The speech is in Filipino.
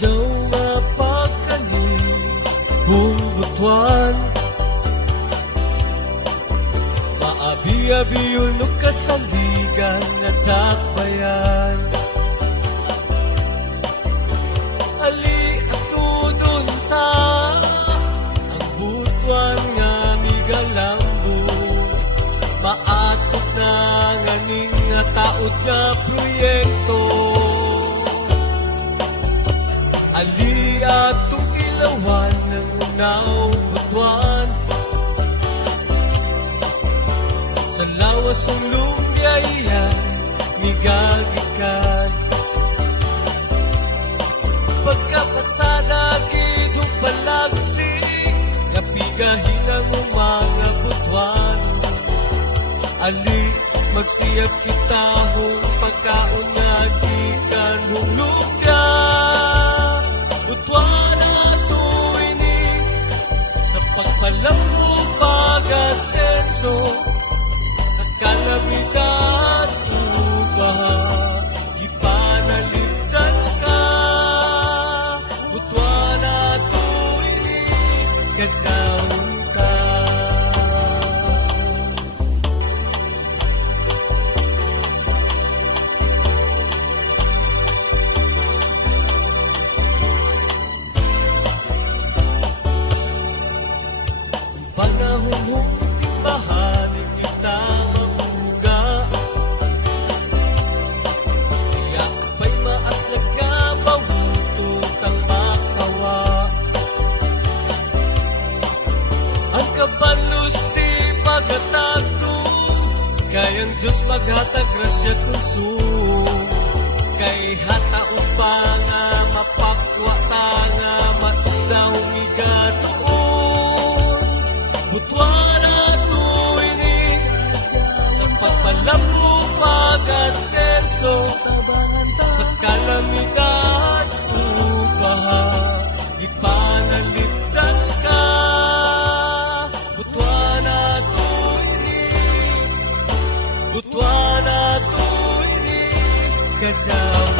jawa pakani bumbutuan Maabi-abi yun kasaligan Ali atudon ta ang butuan nga na nga ning nga Ali at tutilawan ng unaw butuan Sa lawas ng lumbyaya Migagikan. Pagkapat sa dagit Hong palagsik Napigahin ang mga butuan. Ali magsiyap kita Hong pagkaon Pagpalambo pag-asenso Sa kalamidad ubaha Gipanalitan ka. At ini Kadaon ka Panahon Diyos maghatag grasya konsum Kay hataon pa nga mapakwa ta nga matisda humiga doon Butuan at tuwingin Sa pagpalambo pag-asenso Sa kalamidad Kata